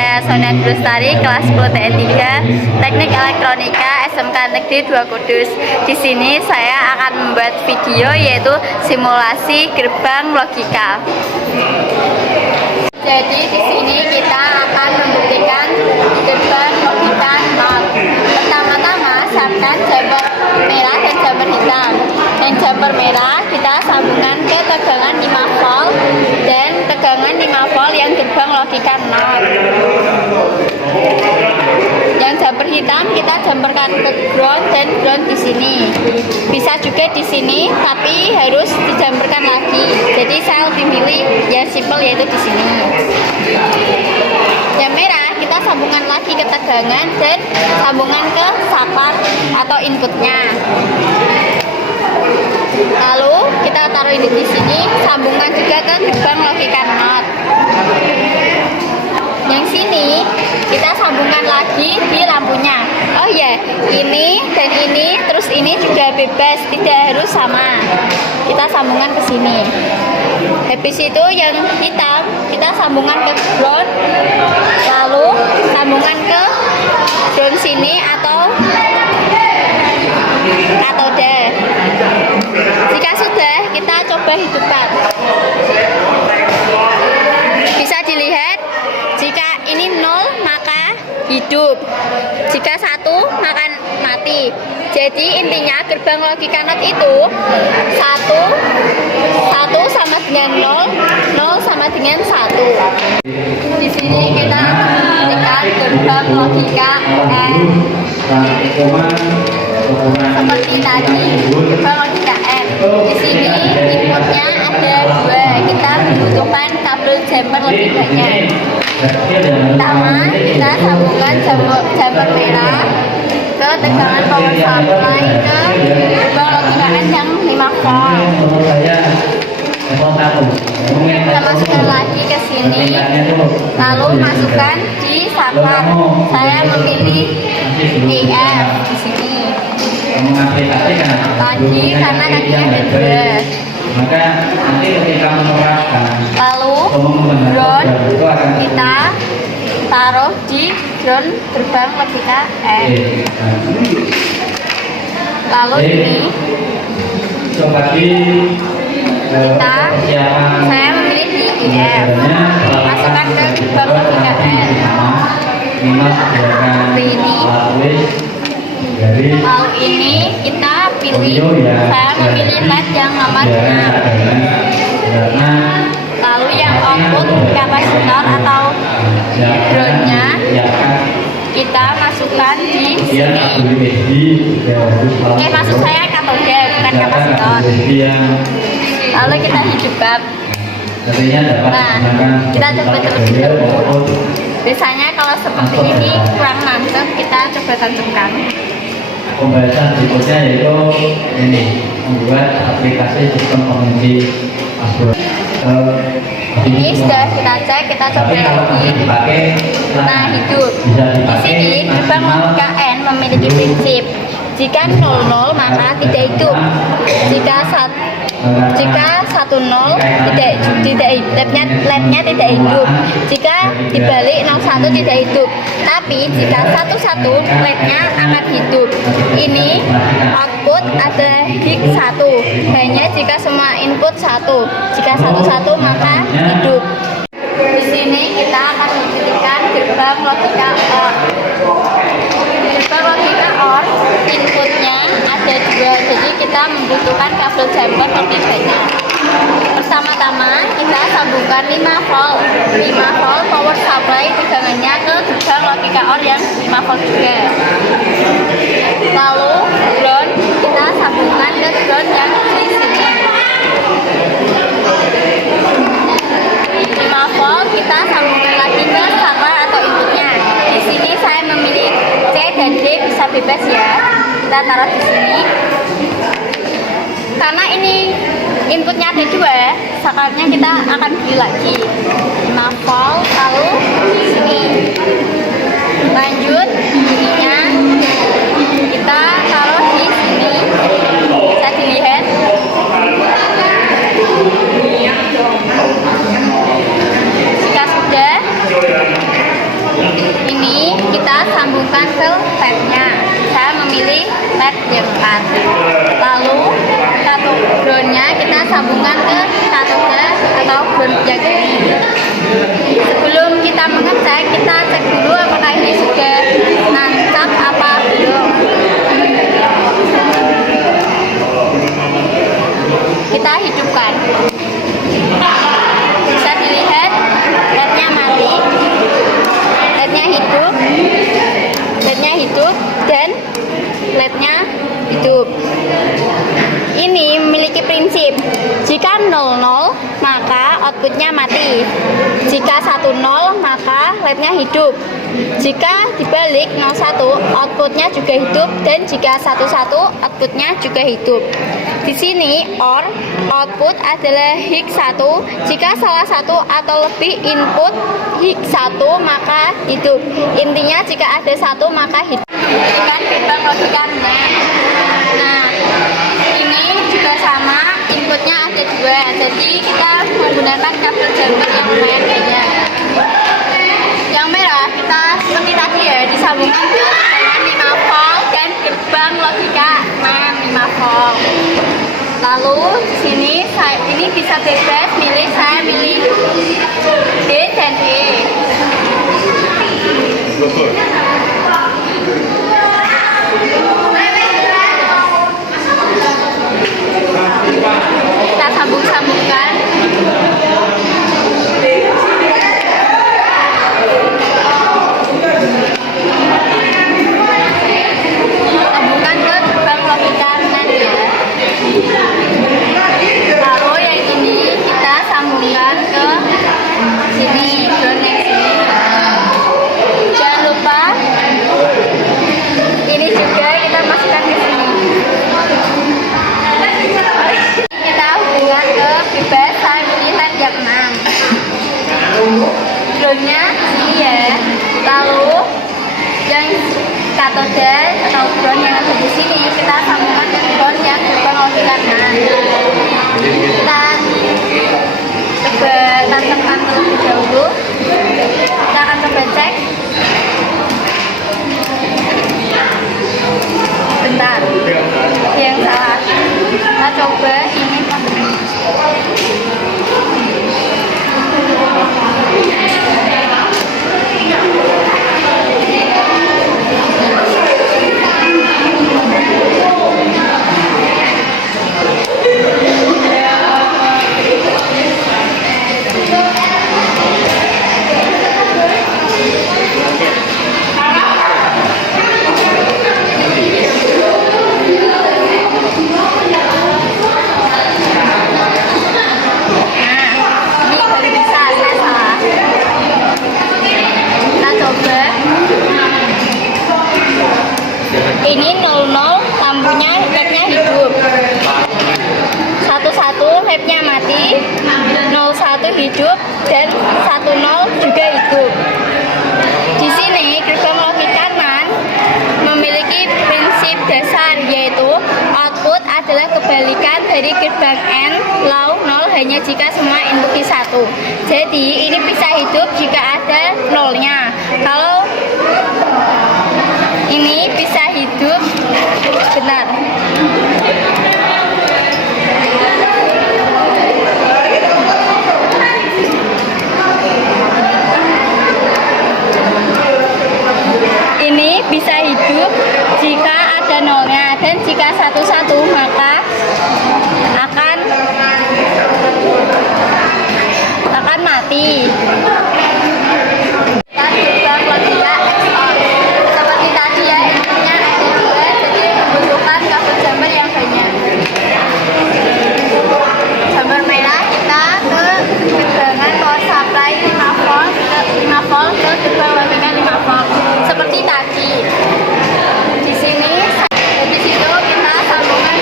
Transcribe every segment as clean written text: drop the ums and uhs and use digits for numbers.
saya Sonia Brustari, kelas 10 TN3, Teknik Elektronika SMK Negeri 2 Kudus. Di sini saya akan membuat video yaitu simulasi gerbang logika. Jadi di sini kita akan membuktikan gerbang logika NOT. Pertama-tama siapkan jumper merah dan jumper hitam. Yang jumper merah kita sambungkan ke tegangan 5 volt dan tegangan 5 volt yang gerbang logika NOT. Yang jumper hitam kita jumperkan ke ground dan ground di sini. Bisa juga di sini, tapi harus dijumperkan lagi. Jadi saya lebih milih yang simple yaitu di sini. Yang merah kita sambungkan lagi ke tegangan dan sambungan ke saklar atau inputnya. Lalu kita taruh ini di sini, sambungkan juga ke gerbang logika NOT. Yang sini kita sambungkan lagi di lampunya. Oh ya, ini dan ini, terus ini juga bebas, tidak harus sama. Kita sambungkan ke sini. Habis itu yang hitam kita sambungkan ke ground, lalu sambungkan ke ground sini atau katode. Jika sudah, kita coba hidupkan. Bisa dilihat, jika ini 0 maka hidup, jika 1 maka mati. Jadi intinya gerbang logika NOT itu 1 sama dengan 0 sama dengan 1. Di sini kita membuktikan gerbang logika N. Seperti tadi, gerbang logika N. Di sini inputnya ada 2. Kita membutuhkan kabel jumper lebih banyak. Pertama, kita sambungkan jumper merah ke tegangan power supply ke gerbang logika N yang 5 volt. Kita masukkan lagi ke sini, lalu masukkan di saklar. Saya memilih EF di sini. Lagi karena kakinya ada 2. Maka nanti ketika menerapkan, lalu ground kita taruh di ground gerbang logika N. Lalu ini kita, saya memilih di IF, masukkan ke gerbang logika N. Seperti ini. Lalu ini kita pilih, saya memilih LED yang nomor 6. Lalu yang output kapasitor atau groundnya kita masukkan di sini. Maksud saya katode bukan kapasitor. Lalu kita hidupkan. Nah, kita coba terlebih dahulu. Biasanya kalau seperti ini kurang mantap, kita coba tancapkan. Pembahasan berikutnya yaitu ini, membuat aplikasi sistem pengunci password. Ini sudah kita cek, kita coba lagi. Nah, hidup. Di sini gerbang logika N memiliki prinsip, jika 00 maka tidak hidup, jika 10 tidak LED-nya tidak hidup, jika dibalik 01 tidak hidup. Tapi jika 11 LED-nya akan hidup. Ini output ada gig 1, hanya jika semua input 1. Jika 11 maka hidup. Di sini kita akan membuktikan gerbang logika OR. Gerbang logika OR inputnya ada 2, jadi kita membutuhkan kabel jumper lebih banyak. Pertama-tama kita sambungkan 5 volt power supply tegangannya ke gerbang logika OR yang 5 volt juga. Lalu ground kita sambungkan ke ground yang di sini. 5 volt kita sambungkan lagi ke saklar atau inputnya. Di sini saya memilih C dan D, bisa bebas ya. Kita taruh di sini. Karena ini inputnya ada 2, saklarnya kita akan beli lagi 5 volt, lalu di sini. Lanjut, ininya kita taruh di sini. Bisa dilihat. Jika sudah, sambungkan ke lednya. Saya memilih led yang 4. Lalu groundnya kita sambungkan ke katode atau ground yang ini. Sebelum kita mengecek, kita cek dulu apakah ini sudah nancap apa belum. Kita hidupkan. Bisa dilihat lednya mati, lednya hidup dan lednya hidup. Ini memiliki prinsip, jika 00 maka outputnya mati, jika 10 maka lednya hidup, jika dibalik 01 outputnya juga hidup, dan jika 11 outputnya juga hidup. Di sini OR output adalah H1, jika salah satu atau lebih input H1 maka hidup. Intinya jika ada 1 maka hidup. Ikan gerbang logikannya. Nah, ini juga sama, inputnya ada 2, jadi kita menggunakan kabel jumper yang lumayan banyak. Yang merah kita seperti tadi ya, disambungkan ke dengan 5 volt dan gerbang logika 5 volt. Lalu di sini ini bisa bebas milih, saya milih D dan E. Kita sambungkan. Sambungkan ke gerbang logika ya. Lalu yang ini kita sambungkan ke sini, connect sini. Jangan lupa ini juga kita masukkan ke sini. Kita hubungkan ke bebas, saya pilih led yang 6. Groundnya sini ya. Lalu yang katode atau ground yang ada di sini kita sambungkan ke ground yang gerbang logika 6. Kita coba tancapkan terlebih dahulu. Kita akan coba cek. Bentar, yang salah. Kita coba ini. Ini 00 lampunya lednya hidup, 11 lednya mati, 01 hidup dan 10 juga hidup. Di sini gerbang logika NAND memiliki prinsip dasar, yaitu output adalah kebalikan dari gerbang N low 0 hanya jika semua input Q1. Jadi ini bisa hidup jika ada nolnya. Kalau ini bisa hidup, benar. Ini bisa hidup jika ada nolnya, dan jika 11 maka akan mati. Dan gerbang logika XOR seperti tadi ya, inputnya ada 2, jadi membutuhkan kabel jumper yang banyak. Jumper merah kita ke gerbang power supply 5 volt ke gerbang logika 5 volt seperti tadi. Di sini, di situ kita sambungkan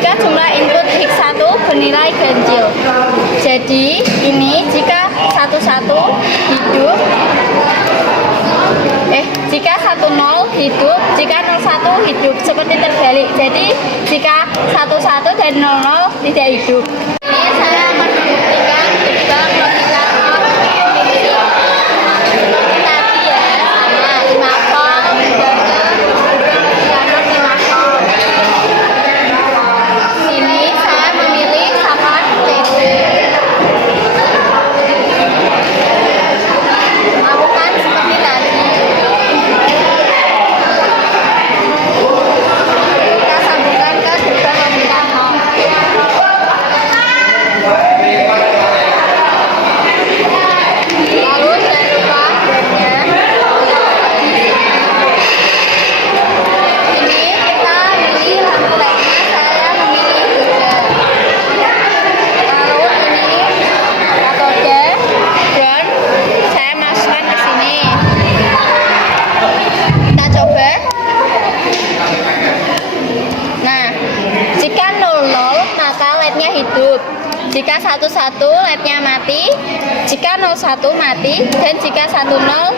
jika jumlah input X1 bernilai ganjil. Jadi ini jika 11 hidup, jika 10 hidup, jika 01 hidup, seperti terbalik. Jadi jika 11 dan 00 tidak hidup. Ini saya akan membuktikan juga logika tadi ya, sama 5 kol, sini saya memilih sampah TB. Lakukan seperti tadi. Kita sambungkan ke gerbang logika 0. Lalu jangan lupa bomnya. Ini kita milih lampu LED-nya, saya memilih hijau. Lalu ini katode ground, saya masukkan ke sini. Kita coba. Nah, jika 00 maka LED-nya hidup. Jika 11 LED-nya mati, jika 01 mati, dan jika 10